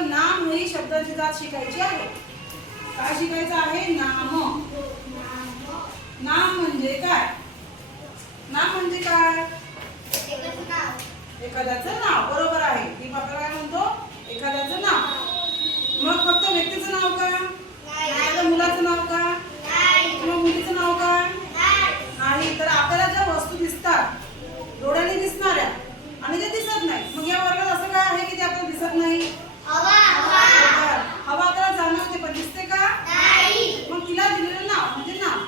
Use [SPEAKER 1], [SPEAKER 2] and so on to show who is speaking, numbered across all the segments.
[SPEAKER 1] नाम ही शब्दाची जात शिकायची आहे. काय शिकायचं आहे? नाम. नाम म्हणजे काय नाम म्हणजे काय एखाद्याचं नाव बरोबर आहे दीप आपल्याला काय म्हणतो एखाद्याचं नाव मग फक्त व्यक्तीचं नाव का एखाद्या मुलाचं नाव का किंवा मुलीचं नाव का नाही तर आपल्याला ज्या वस्तू दिसतात डोळ्याने दिसणाऱ्या आणि जे दिसत नाही मग या वर्गात असं काय आहे की ते आपल्याला दिसत नाही बरोबर. हवा आपल्याला जाणवते पण दिसते का मग तिला दिलेलं नाव म्हणजे नाव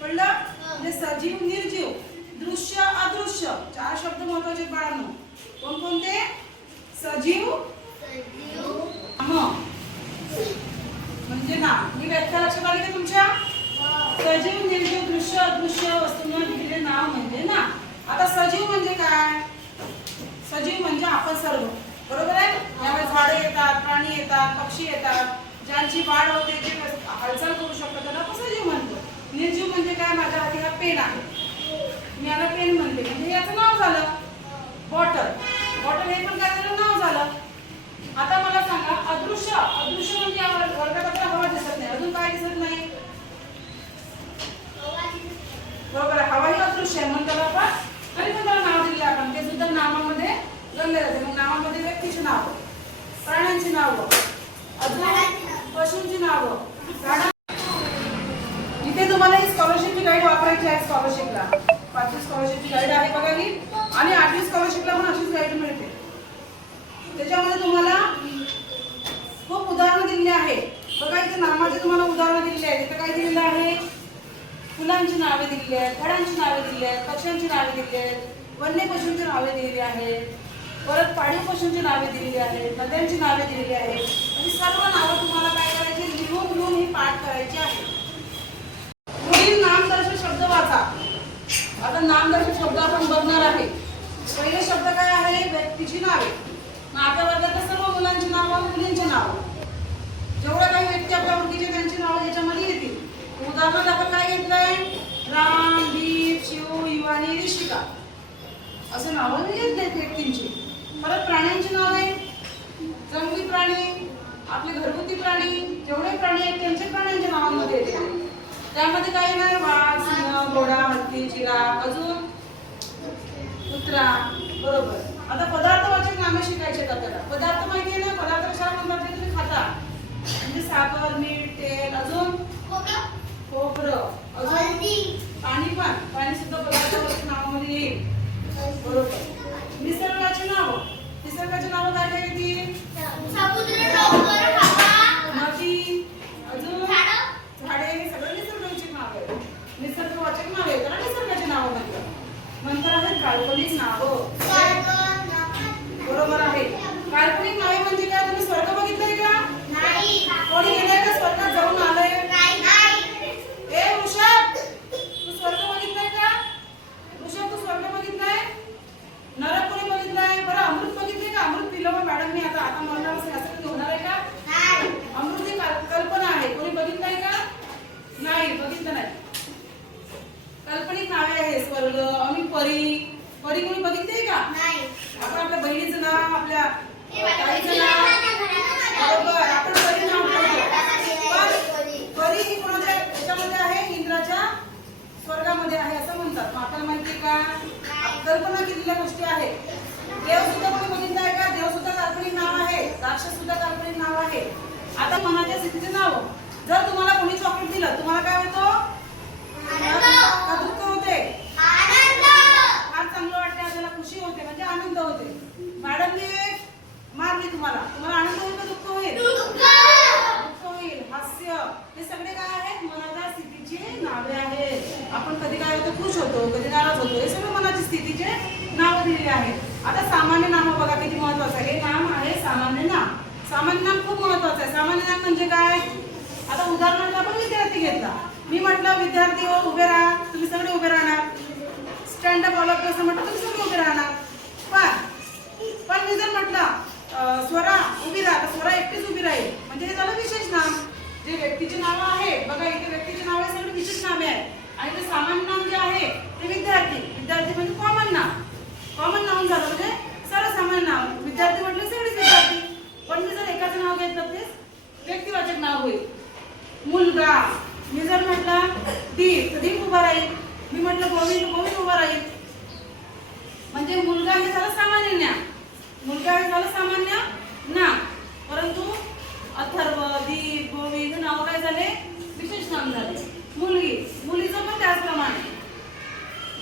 [SPEAKER 1] कळलं म्हणजे सजीव निर्जीव दृश्य अदृश्य चार शब्द महत्त्वाचे आहेत बाळांनो कोणकोणते सजीव नाम म्हणजे नाम ही व्याख्या लक्षात आली का तुमच्या सजीव निर्जीव दृश्य अदृश्य वस्तूंना दिलेले नाव म्हणजे ना आता सजीव म्हणजे काय? सजीव म्हणजे आपण सर्व बरोबर आहे? त्यामुळे झाडे येतात प्राणी येतात पक्षी येतात. ज्यांची वाढ होते जे हालचाल करू शकतात त्याला आपण सजीव म्हणतो निर्जीव म्हणजे काय? माझ्या हाती हा पेन आहे. मी याला पेन म्हणते. म्हणजे याचं नाव झालं बॉटल. बॉटल हे पण काय झालं? नाव झालं. आता मला सांगा अदृश्य अदृश्य म्हणजे या वर्ग- वर्गात आपल्याला हवा दिसत नाही अजून काय दिसत नाही बरोबर आहे हवा ही अदृश्य आहे म्हणून त्याला आपण तरी पण त्याला नाव दिले आपण ते सुद्धा नामामध्ये गणले जाते मग नावामध्ये व्यक्तीची नावं प्राण्यांची नावं अजून पशूंची नावं झाडा इथे तुम्हाला ही स्कॉलरशिपची गाईड वापरायची आहे स्कॉलरशिपला पाचवी स्कॉलरशिपची गाईड आहे बघा ही आणि आठवी स्कॉलरशिपला पण अशीच गाईड मिळते त्याच्यामध्ये तुम्हाला खूप उदाहरणं दिलेली आहे बघा इथे नामाचे तुम्हाला उदाहरणं दिलेली आहेत. इथं काय दिलेलं आहे? फुलांची नावे दिलेली आहेत फळांची नावे दिलेली आहेत पक्ष्यांची नावे दिलेली आहेत वन्य पशूंची नावे दिलेली आहेत परत पाळीव पशूंची नावे दिलेली आहेत नद्यांची नावे दिलेली आहेत. आणि सर्व नावं तुम्हाला काय करायची लिहून लिहून ही पाठ करायची आहे. पुढील नामदर्शक शब्द वाचा. आता नामदर्शक शब्द आपण बघणार आहे. पहिले शब्द काय आहे? व्यक्तीची नावे. मग आपल्या वर्गातल्या सर्व मुलांची नावं मुलींची नावं. जेवढ्या काही व्यक्ती आपल्या ओळखीचे त्यांची नावं याच्यामध्ये येतील. उदाहरणार्थ आपण काय घेतलंय? राम दीप शिव युवानी ऋषिका. असं नावं घेतली आहेत व्यक्तींची. परत प्राण्यांची नावं आहेत. जंगली प्राणी आपले घरगुती प्राणी जेवढे प्राणी आहेत त्यांचे प्राण्यांच्या नावांमध्ये येते. त्यामध्ये काय येणार? वाघ सिंह घोडा हत्ती जिराफ अजून? कुत्रा. बरोबर. आता पदार्थवाचक नामे शिकायचे आहेत आपल्याला. पदार्थ माहिती आहे ना? पदार्थ कशाला म्हणतात तुम्ही खाता. म्हणजे साखर मीठ तेल अजून? खोबरं. अजून? पाणी पण पाणी. सुद्धा पदार्थाच्या नावामध्ये येईल बरोबर. निसर्गाची नाव. निसर्गाची नावं काय काय येतील नदी. अजून? झाडे. हे सगळं निसर्गाची नाव आहे निसर्गवाचक नाव आहे त्याला निसर्गाची नावं म्हणतात. नंतर आहेत काल्पनिक नावं. बरोबर आहे. काल्पनिक नावे म्हणजे काय तुम्ही स्वर्ग बघितलंय का कोणी गेलंय का स्वर्गात जाऊन आलंय ए ऋषभ तू स्वर्ग बघितलाय का ऋषभ तू स्वर्ग बघितलाय नरक कोणी बघितलाय बरं अमृत बघितले का अमृत पिलं मग मॅडम मी आता आता मला असं असं कधी होणार आहे का अमृत ही कल- कल्पना आहे कोणी बघितलंय का नाही बघितलं नाही काल्पनिक नावे आहे स्वर्ग आम्ही परी परी बघितली का? आपण आपल्या बहिणीचं नाव आपल्या ताईचं नाव. बरोबर आपण परी नाव परी ही कोणाच्या याच्यामध्ये आहे? इंद्राच्या स्वर्गामध्ये आहे असं म्हणतात. मग आपल्याला माहिती का? कल्पना केलेल्या गोष्टी आहेत. देव सुद्धा कोणी बघितलं आहे का? देव सुद्धा काल्पनिक नाव आहे. राक्षस सुद्धा काल्पनिक नाव आहे. आता मनाच्या स्थितीचे नाव. जर तुम्हाला कोणी चॉकलेट दिलं तुम्हाला काय होतं का दुःख होते फार चांगलं वाटते आपल्याला खुशी होते म्हणजे आनंद होते मॅडमने मारली तुम्हाला तुम्हाला आनंद होईल का दुःख होईल दुःख होईल हास्य हे सगळे काय आहेत मनाच्या स्थितीची नावे आहेत आपण कधी काय होतो खुश होतो कधी नाराज होतो हे सगळं मनाची स्थितीचे नावं दिलेली आहेत आता सामान्य नामं बघा किती महत्वाचं आहे हे नाम आहे सामान्य नाम सामान्य नाम खूप महत्वाचं आहे. सामान्य ज्ञान म्हणजे काय? आता उदाहरणार्थ आपण विद्यार्थी घेतला. मी म्हटलं विद्यार्थी हो उभे राहा. तुम्ही सगळे उभे राहणार. स्टँड अप ऑल असं म्हटलं तुम्ही सगळे उभे राहणार. पण पण मी जर म्हटलं स्वरा उभी राहा. तर स्वरा एकटीच उभी राहील. म्हणजे हे झालं विशेष नाम. जे व्यक्तीचे नावं आहे बघा इथे व्यक्तीचे नाव आहे सगळे विशेष नामे आहेत. आणि ते सामान्य नाम जे आहे ते विद्यार्थी विद्यार्थी म्हणजे कॉमन नाव कॉमन नाव झालं म्हणजे सर्वसामान्य नाव विद्यार्थी म्हटलं सगळेच विद्यार्थी पण मी जर एकाचं नाव घेतलं ते व्यक्तिवाचक नाव होईल मुलगा मी जर म्हटलं दीप तर दीप उभा राहील मी म्हटलं गोविंद गोविंद उभा राहील म्हणजे मुलगा हे झालं सामान्य नाम मुलगा हे झालं सामान्य नाम परंतु आधी दीप नाव काय झाले? विशेष नाम झाले. मुलगी. मुलीचं पण त्याचप्रमाणे.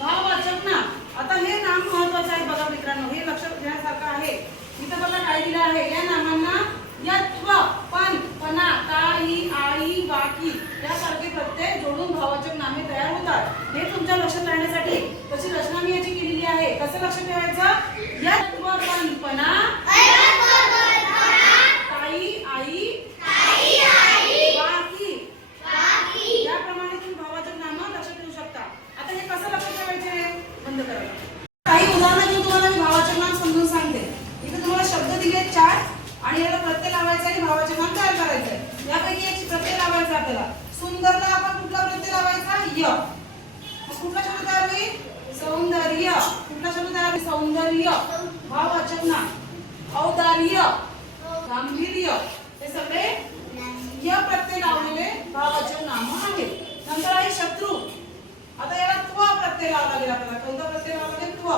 [SPEAKER 1] भाववाचक नाम आता हे नाम महत्वाचं आहे बघा मित्रांनो. हे लक्षात घेण्यासारखं आहे. इथं बघा काय दिलं आहे. या नामांना यत्व पण पणा ताई आई वाकी यासारखे प्रत्यय जोडून भाववाचक नामे तयार होतात. हे तुमच्या लक्षात राहण्यासाठी तशी रचना मी याची केलेली आहे. कसं लक्ष ठेवायचं? यत्व पण पणा ताई आई वाकी याप्रमाणे तुम्ही भावाचं नाम लक्षात ठेवू शकता आता हे कसं लक्षात ठेवायचे बंद करा काही उदाहरणं घेऊन तुम्हाला मी भावाचे नाम समजून सांगते इथे तुम्हाला शब्द दिले आहेत चार आणि याला प्रत्यय लावायचा आणि भावाचे नाम तयार करायचं आहे यापैकी एक प्रत्यय लावायचा आहे आपल्याला सुंदरला आपण कुठला प्रत्यय लावायचा य मग कुठला शब्द तयार होईल? सौंदर्य. कुठला शब्द तयार होईल? सौंदर्य. भाववाचक नाम औदार्य. गांभीर्य. हे सगळे य प्रत्यय लावलेले भावाचक नाम आहेत नंतर आहे शत्रू. आता याला त्व प्रत्यय लावा लागेल आपल्याला. कोणता प्रत्यय लावा लागेल त्व.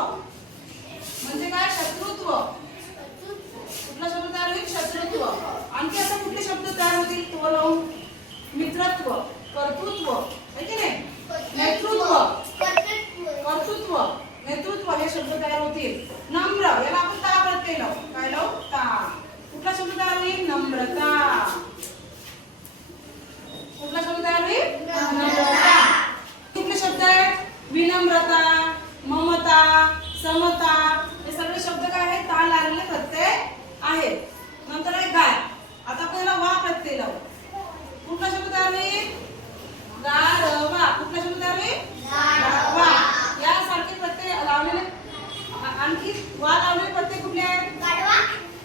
[SPEAKER 1] म्हणजे काय? शत्रुत्व. कुठला शब्द तयार होईल? शत्रुत्व. आणखी आता कुठले शब्द तयार होतील? त्व लावून मित्रत्व कर्तृत्व. आहे की नाही? नेतृत्व. कर्तृत्व. नेतृत्व हे शब्द तयार होतील. नम्र. याला आपण ता प्रत्यय लावू. काय लावू? ता. कुठला शब्द तयार होईल? नम्रता. कुठला शब्द तयार होईल? नम्रता. कुठले शब्द आहेत? विनम्रता ममता समता. हे सगळे शब्द काय आहेत? ता लागलेले प्रत्यय आहेत नंतर आहे गाय आता पहिला वा प्रत्यय लावू कुठला शब्द तयार होईल गारवा कुठला शब्द तयार होईल गारवा यासारखे प्रत्यय लावलेले आ- आणखी वा लावलेले प्रत्यय कुठले आहेत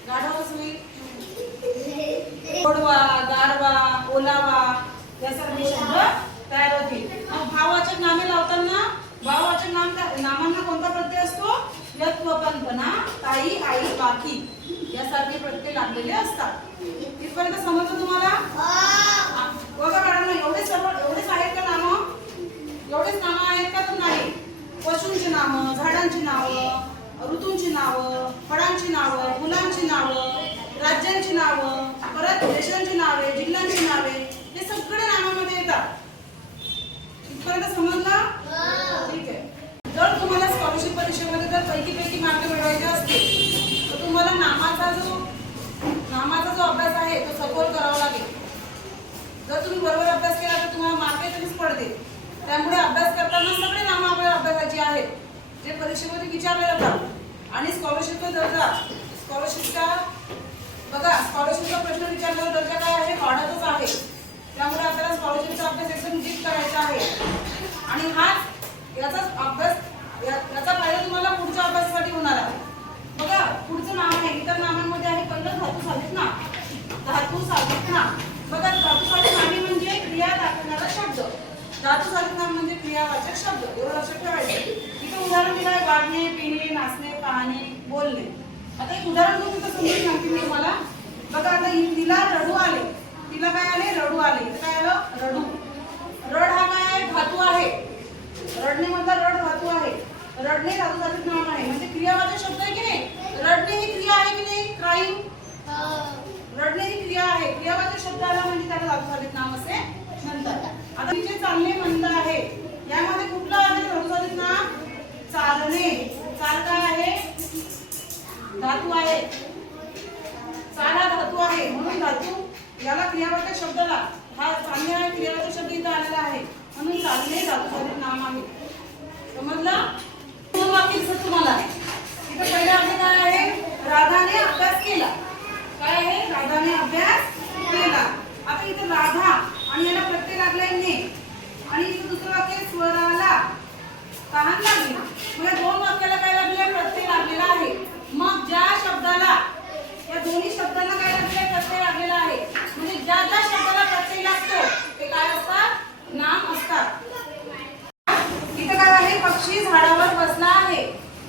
[SPEAKER 1] गाढवा कसं होईल गोडवा ओलावा या यासारखे शब्द तयार होतील. मग भाववाचक नामे लावताना भाववाचक नाम नामांना कोणता प्रत्यय असतो? यत्व पंतना ताई आई बाकी यासारखे प्रत्यय लागलेले असतात. इथपर्यंत समजलं तुम्हाला? बघा मॅडम एवढे सर्व एवढेच आहेत का नाम? एवढेच नाम आहेत का तर नाही. पशूंची नावं झाडांची नावं ऋतूंची नावं फळांची नावं फुलांची नावं राज्यांची नावं परत देशांची नावे जिल्ह्यांची नावे हे सगळे नावामध्ये येतात. इथपर्यंत समजलं? ठीक आहे. जर तुम्हाला स्कॉलरशिप परीक्षेमध्ये जर पैकी पैकी मार्क मिळवायचे असतील तर तुम्हाला नामाचा जो नामाचा जो अभ्यास आहे तो सखोल करावा लागेल. जर तुम्ही बरोबर अभ्यास केला तर तुम्हाला मार्क कमीच पडतील. त्यामुळे अभ्यास करताना सगळे नामं आपल्याला अभ्यासाची आहेत जे परीक्षेमध्ये विचारले जातात. आणि स्कॉलरशिपचा दर्जा स्कॉलरशिपचा बघा स्कॉलरशिपचा प्रश्न विचारलेला दर्जा काय आहे? वाढतच आहे. त्यामुळे आपल्याला स्कॉलरशिपचा अभ्यास एकदम डीप करायचा आहे. आणि हाच याचाच अभ्यास याचा फायदा तुम्हाला पुढच्या अभ्यासासाठी होणार आहे. बघा पुढचं नाम आहे इतर नामांमध्ये आहे पहिलं धातू साधित ना धातू साधित ना. बघा धातू साधित नामी म्हणजे क्रिया दाखवणारा शब्द. धातू साधित नाम म्हणजे क्रियावाचक शब्द. एवढं लक्षात ठेवायचं. इथं उदाहरण दिलं आहे वागणे पिणे नाचणे पाहणे बोलणे. आता एक उदाहरण तुम्ही तिथं समजून सांगते मी तुम्हाला. बघा आता हिंदीला रडू आले. तिला काय आले? रडू आले. इथं काय आलं? रडू. रड हा काय आहे धातू आहे. रडणे मधला रड धातू आहे. रडणे धातू साधित नाम आहे. म्हणजे क्रियावाचक शब्द आहे की नाही? रडणे ही क्रिया आहे की नाही? क्राईम? रडणे ही क्रिया आहे. क्रियावाचक शब्द आला म्हणजे त्याला धातू साधित नाम असे म्हणतात. आता तिचे चालणे मंद आहे यामध्ये कुठलं आहे धातू साधित नाम चालणे. चाल काय आहे? धातू आहे. चाल हा धातू आहे. म्हणून धातू याला क्रियावाचक शब्दाला हा चालणे हा क्रियावाचक शब्द इथं आलेला आहे. म्हणून चालणे धातू नाम आहे. समजलं? दोन वाक्य दिसत तुम्हाला. इथं पहिलं आपलं काय आहे? राधाने अभ्यास केला. काय आहे? राधाने अभ्यास केला. आता इथं राधा आणि याला प्रत्यय लागलाय ने. आणि इथं दुसरं वाक्य स्वराला तहान लागली म्हणजे दोन वाक्याला काय लागले? प्रत्येक लागले आहे मग ज्या शब्दाला या दोन्ही शब्दांना काय लागले प्रत्यय लागलेला आहे म्हणजे ज्या ज्या शब्दाला प्रत्यय लागतो ते काय असतात नाम असतात इथं काय आहे पक्षी झाडावर बसला आहे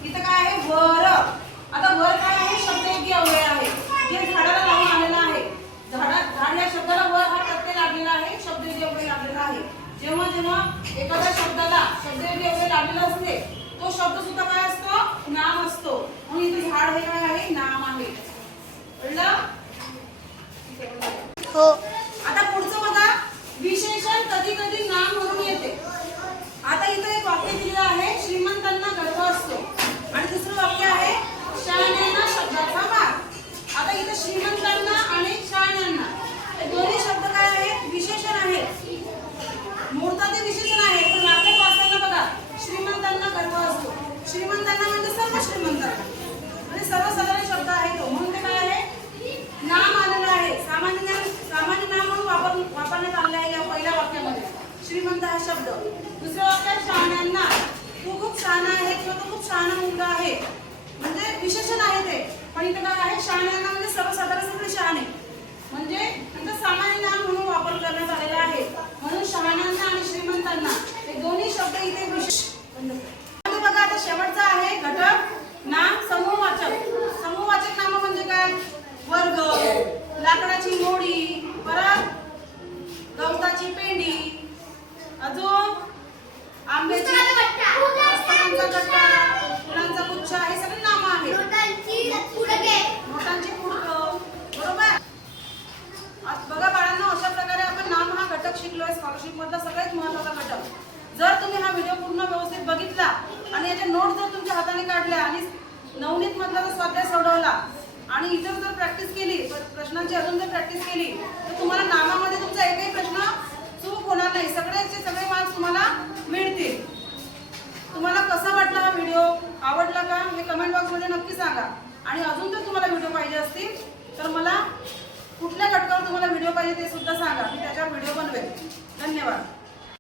[SPEAKER 1] इथं काय आहे वर आता वर काय आहे शब्द एक अवयव आहे जे झाडाला लावून आलेला आहे झाडा झाड या शब्दाला वर हा प्रत्यय लागलेला आहे शब्द एक अवयव लागलेला आहे जेव्हा जेव्हा एखाद्या शब्दाला शब्द अवयव लागलेला असते तो शब्द सुद्धा काय असतो? नाम असतो. म्हणून इथे झाड हे काय आहे? नाम आहे.
[SPEAKER 2] हो.
[SPEAKER 1] आता पुढचं बघा. विशेषण कधी कधी नाम म्हणून येते. आता इथं एक वाक्य दिलेलं आहे श्रीमंतांना गर्व असतो. आणि दुसरं वाक्य आहे शहाण्यांना शब्दाचा भाग आता इथं श्रीमंतांना आणि शहाण्यांना हे दोन्ही शब्द काय आहेत विशेषण आहेत मूळता ते विशेषण आहे पण वाक्यात वाचताना बघा श्रीमंतांना गर्व असतो श्रीमंतांना म्हणजे सर्व श्रीमंतांना म्हणजे सर्वसाधारण शब्द आहे तो म्हणून ते काय आहे नाम आलेलं आहे सामान्य नाम सामान्य नाम म्हणून वापर वापरण्यात आलेलं आहे या पहिल्या वाक्यामध्ये श्रीमंत हा शब्द. दुसरं वाक्य शहाण्यांना तू खूप शहाणा आहे किंवा तू खूप शहाणा मुलगा आहे. म्हणजे विशेषण आहे ते. पण इथं काय आहे? शहाण्यांना म्हणजे सर्वसाधारण सगळे शहाणे. म्हणजे इथं सामान्य नाम म्हणून वापर करण्यात आलेला आहे. म्हणून शहाण्यांना आणि श्रीमंतांना हे दोन्ही शब्द इथे विशेष. बघा आता शेवटचा आहे घटक नाम समूहवाचक समूहवाचक नाम म्हणजे काय? वर्ग. लाकडाची मोडी. परत गवताची पेंडी अजून आंब्याची पुस्तकांचा कट्टा फुलांचा गुच्छ हे सगळे नामं आहेत मोठांची पुडकं बरोबर आज बघा बाळांनो अशा प्रकारे आपण नाम हा घटक शिकलोय स्कॉलरशिप मधला सगळ्यात महत्त्वाचा घटक जर तुम्ही हा व्हिडिओ पूर्ण व्यवस्थित बघितला आणि याच्या नोट जर तुमच्या हाताने काढल्या आणि नवनीत मधला जर स्वाध्याय सोडवला आणि इतर जर प्रॅक्टिस केली प्रश्नांची अजून जर प्रॅक्टिस केली तर तुम्हाला नामामध्ये तुमचा एकही प्रश्न चूक होणार नाही. सगळ्याचे सगळे मार्क्स तुम्हाला मिळतील. तुम्हाला कसा वाटला हा व्हिडिओ आवडला का? हे कमेंट बॉक्समध्ये नक्की सांगा. आणि अजून जर तुम्हाला व्हिडिओ पाहिजे असतील तर मला कुठल्या घटकावर तुम्हाला व्हिडिओ पाहिजे ते सुद्धा सांगा. मी त्याच्यावर व्हिडिओ बनवेल धन्यवाद.